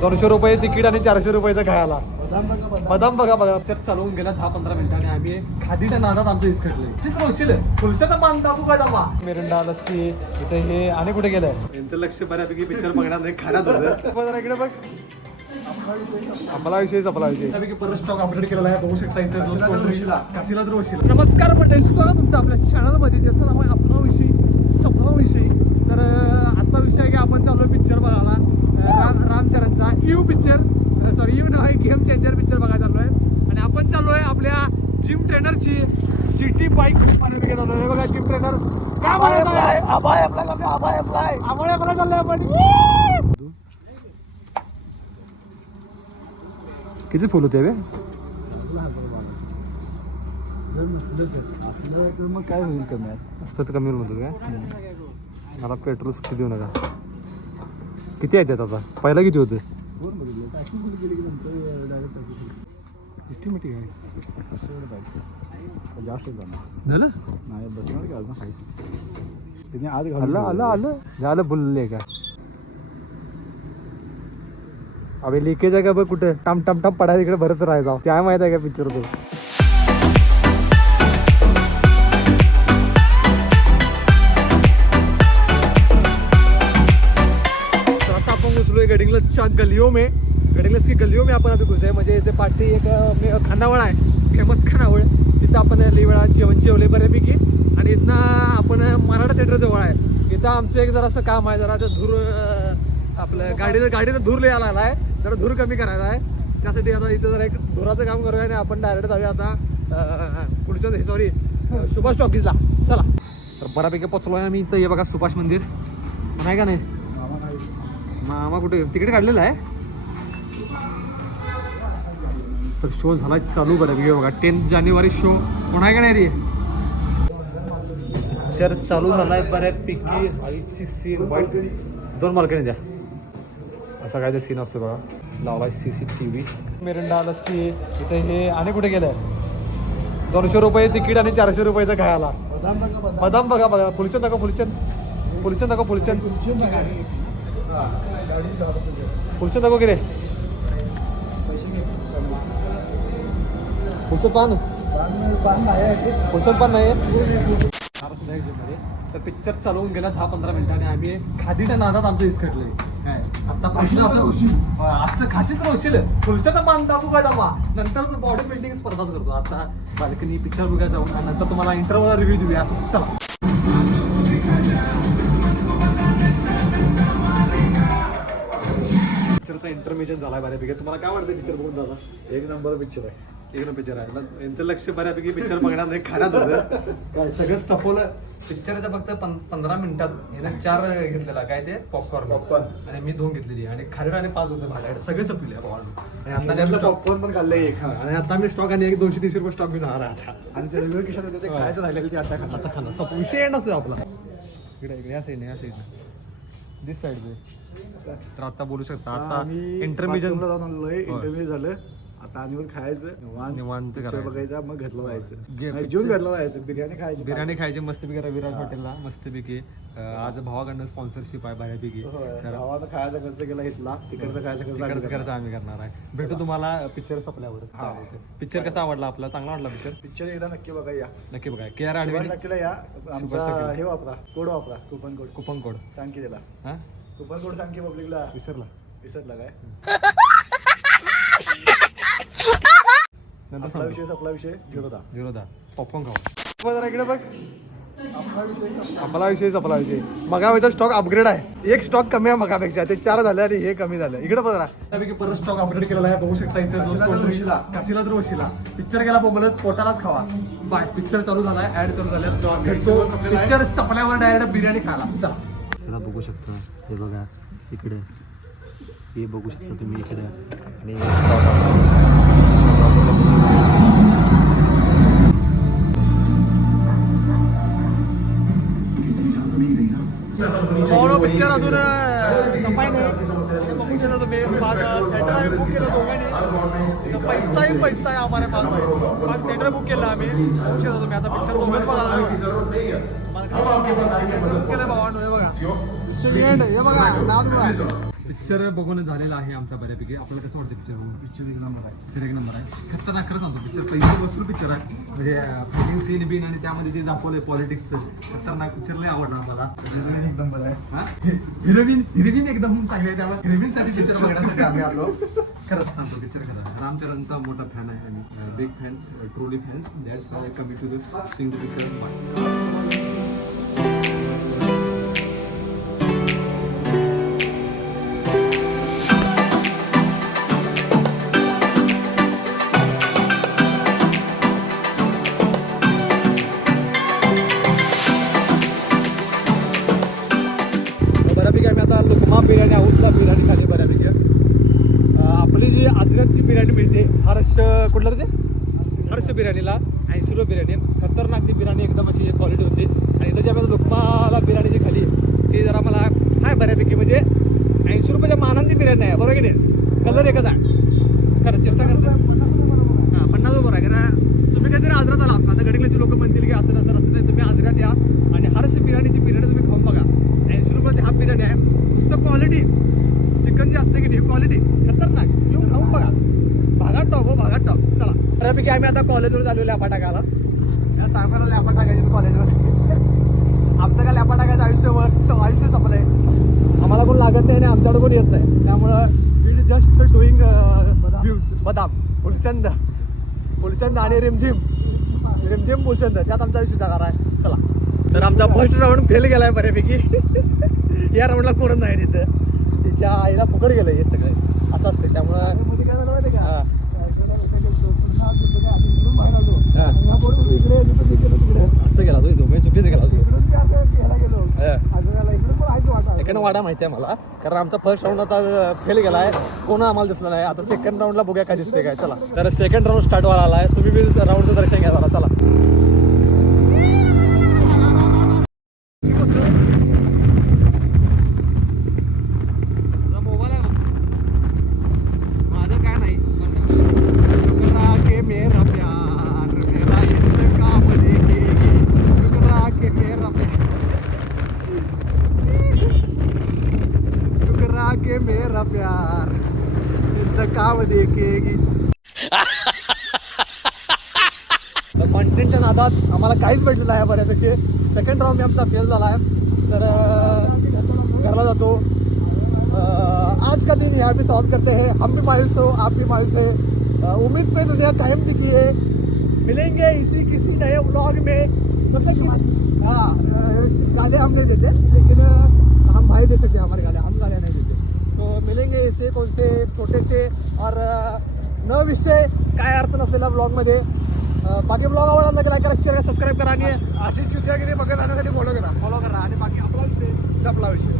दोनशे रुपये तिकीट आणि चारशे रुपयाचं खायला. बदाम बघा बघा पिक्चर चालवून गेला दहा पंधरा मिनिटांनी आम्ही खादीच्या नादात आमचं इसकटले खुलच्या मान दाबू काय दाबा? मिरंडा लस्सी इथे हे आणि कुठे गेलंय? यांचं लक्ष बऱ्यापैकी पिक्चर बघण्यात नाही खाण्यात होतं. बघ इकडे बघ. आपला विषय आपला विषय. परत स्टॉक अपडेट केलेला आहे. बघू शकता इथे काशीला तर वशिला. नमस्कार मंडळी स्वागत तुमचं आपल्या चॅनलमध्ये ज्याचं नाव आहे आपला विषय सपना विषय. तर आजचा विषय आहे की आपण चालू पिक्चर बघायला. अं, रा- रामचरणचा यू पिक्चर सॉरी यू नाव आहे गेम चेंजर पिक्चर बघायला चालू आहे आणि आपण चालू आहे आपल्या जिम ट्रेनरची जी टी बाईक खूप चालू आहे बघा जिम ट्रेनर काय अप्लाय अप्लाय चाललोय आपण. किती फुल होते बे? मग काय होईल कमी? असतं तर कमी म्हणतो काय मला पेट्रोल सुट्टी देऊ नका. किती आहेत त्यात आता? पहिला किती होते? एस्टिमेटिक आहे. जास्त जाणार झालं? नाही बसणार की अजून खायचं तिने आज आलं आलं आलं. झालं बोलले का अबे लिकेज आहे का बघ कुठे? टम टम टम पडायला इकडे भरत राहायचा काय माहीत आहे का पिक्चर तो घुसलोय गलियों में गडिंगलज की गलियों में आपण अभी घुसे म्हणजे इथे पाठी एक खानावळ आहे. फेमस खानावळ. तिथं आपण लई वेळा जेवण जेवले बऱ्यापैकी. आणि इथनं आपण मराठा थिएटर जवळ आहे. इथं आमचं एक जरासं काम आहे जरा धूर आपलं गाडीचं गाडीचं धूर लिहायला आला आहे. जरा धूर कमी करायचा आहे. त्यासाठी आता इथं जरा एक धुराचं काम करूया आणि आपण डायरेक्ट जाऊया आता पुढच्या सॉरी सुभाष टॉकीजला. चला. तर बऱ्यापैकी पोचलो आहे आम्ही इथं. हे बघा सुभाष मंदिर. नाही का नाही? मामा कुठे? तिकडे काढलेला आहे? तर शो झाला चालू बऱ्यापैकी बघा. टेन्थ जानेवारी शो कोण का नाही रे? सर चालू झालाय बऱ्यापैकी आईची सीन वाईट दोन मार्काने द्या. असा काय ते सीन असतो बघा. लावलाय C C T V Mirinda lassi. इथे हे आणि कुठे गेलंय? दोनशे रुपये तिकीट आणि चारशे रुपयाचं खायला. बदाम बघा बदाम. बदाम बघा बघा. फुलचंद दाखव फुलचंद. फुलचंद दाखव फुलचंद. फुलचंद दाखव की रे. पैसे घे फुलचंद पान. पान फुलचंद पान नाही. तर पिक्चर चालवून गेला दहा पंधरा मिनिटांनी. आम्ही खादीच्या नादात आमचं इसकटले काय? आता प्रश्न असं होशील असं खाशी तर होशील फुलच्या तर मान दाबू काय दाबा? नंतर बॉडी पेंटिंग स्पर्धाच करतो. आता बाल्कनी पिक्चर बघायला जाऊन नंतर तुम्हाला इंटरव्ह्यूला रिव्ह्यू देऊया. चला. पिक्चरचा इंटरमेजन झालाय बऱ्यापैकी. तुम्हाला काय वाटतं पिक्चर बघून दादा? एक नंबर पिक्चर आहे. एक नंबर पिक्चर आहे. यांचं लक्ष बऱ्यापैकी पिक्चर बघण्यात नाही खाण्यात होतं. काय सगळं सपवलं पिक्चरच्या फक्त पं- पंधरा मिनिटात. यानं चार घेतलेला. काय ते? Popcorn Popcorn. आणि मी दोन घेतलेली. आणि खारीड आणि पाच होते भाड्याकडे सगळे सपले आणि आता पॉपकॉर्न पण खाल्लं एक. आणि आता मी स्टॉक आणि एक दोनशे तीनशे रुपये स्टॉक घेऊन आला आता. आणि ते रेल्वे किशात होते ते खायचं राहिलेलं ते आता खाणार. आता खाना सप विषय नसतो आपला. इकडे इकडे. या साईडने या साईडने दिस साईड तर आता बोलू शकता आता इंटरमिजन जाऊन आलोय होय. इंटरव्ह्यू झालं. आता वर खायचं. निवांत निवांत पिक्चर करायचं. बघायचा मग घरला जायचं. गे- नाही, जेवून picture- घरला जायचं. बिर्याणी खायची. बिर्याणी खायची मस्तपैकी रविराज हॉटेलला मस्तपैकी अं, आज भावाकडनं स्पॉन्सरशिप आहे बऱ्यापैकी. होय. तर भावानं खायचा खर्च केला घेतला तिकडचा खायचा खर्च आम्ही तिकडचं करणार. खर्च आम्ही करणार आहे. भेटू तुम्हाला पिक्चर संपल्यावर. पिक्चर कसा आवडला आपला? चांगला वाटला पिक्चर पिक्चर एकदा नक्की बघा या. नक्की बघा. के आर आडवी टक्केला या. आमचा. हे वापरा. कोड वापरा. कुपन कोड कुपन कोड सांग की त्याला. हा? कुपन कोड सांग की पब्लिकला विसरला. विसरला काय? नंतर आपला विषय आपला विषय झिरो दहा पॉपकॉर्न खाऊ. जरा इकडे बघ. आपला विषय आपला विषय मगावेचा स्टॉक अपग्रेड आहे. एक स्टॉक कमी आहे मगापेक्षा. ते चार झाले आणि हे कमी झालं. इकडे बघा त्यापैकी परत स्टॉक अपग्रेड केलेला आहे. बघू शकता इथे. काशीला तर वशिला. पिक्चर गेला बोंबलत पोटालाच खावा. बाय पिक्चर चालू झालाय ऍड चालू झाले भेटतो. पिक्चर संपल्यावर डायरेक्ट बिर्याणी खायला. चला बघू शकता. हे बघा इकडे. हे बघू शकता तुम्ही इकडे. आणि मोनो पिक्चर अजून संपाय नाही. शकता तुम्ही थिएटर आम्ही बुक केलं दोघांनी. पैसाही पैसा आहे आम्हाला पाच थिएटर बुक केलं आम्ही. शकता तुम्ही आता पिक्चर दोघंच बघायला बुक केलं हे बघा. हे बघा बघा. पिक्चर बघून झालेला आहे आमचा बऱ्यापैकी. आपल्याला कसं वाटतं पिक्चर बघून? पिक्चर एक नंबर आहे. पिक्चर एक नंबर आहे. खतरनाक खरं सांगतो पिक्चर पैसे वसूल पिक्चर आहे. म्हणजे फायटिंग सीन बिन आणि त्यामध्ये जे दाखवलंय पॉलिटिक्सचं खतरनाक पिक्चर लय आवडणार मला. हिरोईन एक नंबर आहे? हिरोईन हिरोईन एकदम चांगली आहे त्यामुळे हिरोईन साठी पिक्चर बघण्यासाठी आम्ही आलो. खरंच सांगतो पिक्चर खरं रामचरणचा मोठा फॅन आहे आणि big fan trolley fans that's why coming to the sing the picture कुठलं रे ते? हर्ष बिर्याणीला ऐंशी रुपये बिर्याणी. खतरनाक ती बिर्याणी एकदम अशी क्वालिटी होती. आणि इथं ज्या वेळेला लुकमाला बिर्याणी जी खाली ती जरा मला आहे बऱ्यापैकी म्हणजे ऐंशी रुपयाच्या मानाने बिर्याणी आहे बरोबर की नाही? कलर एकच आहे. खरं चेष्टा करतो. हां पन्नास रुपये आहे. कारण तुम्ही काहीतरी आजरात आला आता गडिकलाची लोक म्हणतील की असं नसं असं नाही तुम्ही आजरात या. आणि हर्ष बिर्याणीची बिर्याणी तुम्ही खाऊन बघा ऐंशी रुपयाची हा बिर्याणी आहे नुसतं क्वालिटी चिकन जी असते की नाही क्वालिटी खतरनाक येऊन खाऊन बघा भागात टॉप हो भागात टॉप चला की आम्ही आता कॉलेजवर चालू लॅपा टाकायला. या लॅपा टाकायचे कॉलेजवर. आमचं काय लॅपा टाकायचं आयुष्य वर्ष आयुष्य संपलंय. आम्हाला कोण लागत नाही आणि आमच्याकडे कोण येत नाही. त्यामुळं वी जस्ट डुईंग व्ह्यूज बदाम फुलचंद फुलचंद आणि रिमझिम. रिमझिम फुलचंद. त्यात आमचा आयुष्य जाणार आहे. चला. तर आमचा फर्स्ट राऊंड फेल गेला आहे बऱ्यापैकी. या राऊंडला कोण नाही तिथं. तिच्या आईला फुकट गेलं हे सगळे. असं असतं त्यामुळं काय झालं माहिती का? इकडे तिकडे असं गेला तो मी चुकीचं गेला तो. सेकंड वाडा माहिती आहे मला. कारण आमचा फर्स्ट राऊंड आता फेल गेला आहे कोण आम्हाला दिसलं नाही. आता सेकंड राऊंडला बघूया काय दिसते काय. चला. तर सेकंड राऊंड स्टार्ट व्हायला आलाय. तुम्ही बी राऊंडचं दर्शन घ्या जरा. चला मोबाईल आहे माझं काय नाही टुकड़ा के मेरा प्यार मेरा इंतकाम देखेगी टुकड़ा के मेरा प्यार टुकड़ा के मेरा प्यार इंतकाम देखेगी। कॉन्टेंटच्या नादात आम्हाला काहीच भेटलेलं आहे बऱ्यापैकी. सेकंड राऊंड आमचा फेल झाला. आहे तर घरला जातो. आज का दिन यहाँ पे स्वागत करते हैं. हम भी मायूस हो आप भी मायूस है. उम्मीद पे दुनिया कायम टिकी है. मिलेंगे इसी किसी नए व्लॉग में. तब तक हाँ गाले हम नहीं देते लेकिन हम भाई दे सकते हैं हमारे गाले। छोटेसे और न विषय काय अर्थ नसलेल्या ब्लॉगमध्ये बाकी ब्लॉग आवडला लागेल लाईक करा शेअर करा सबस्क्राईब करा आणि अशी चुकी किती बघत राहण्यासाठी फॉलो करा. फॉलो करा आणि बाकी आपला विषय आपला विषय.